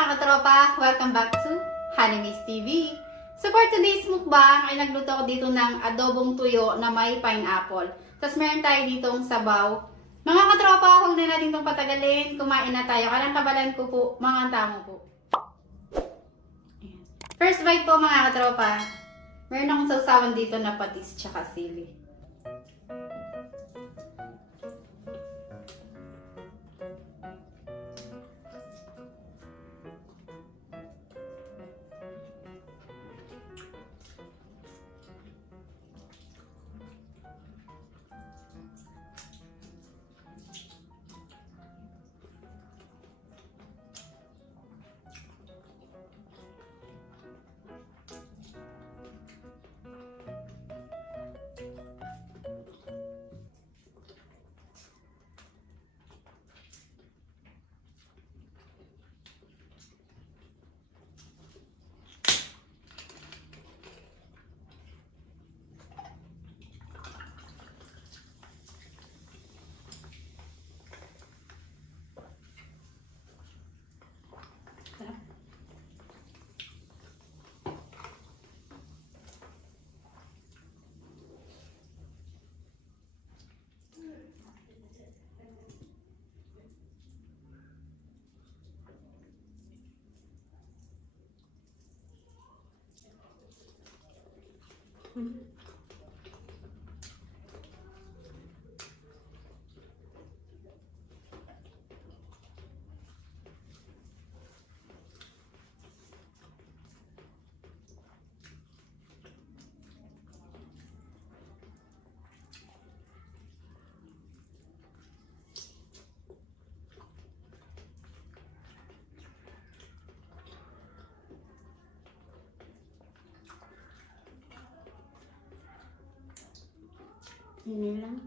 mga katropa! Welcome back to Hanimis TV. So for today's mukbang ay nagluto ko dito ng adobong tuyo na may pineapple. Tapos meron tayo ditong sabaw. Mga katropa, huwag na natin itong patagalin. Kumain na tayo. Karang kabalan ko po, mga tamo po. Ayan. First bite po mga katropa. Meron akong sausawan dito na patis tsaka sili. Ini lang.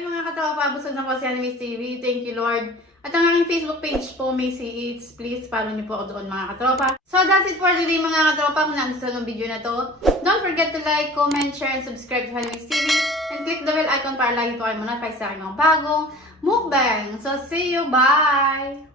Ay mga katropa, busog na po si Animes TV. Thank you Lord. At ang aking Facebook page po, Macy Eats. Please follow niyo po ako doon mga katropa. So that's it for today mga katropa. Kung nagustuhan ng video na to, don't forget to like, comment, share, and subscribe to Animes TV. And click the bell icon para lagi po kayo muna sa aking mga bagong mukbang. So see you, bye!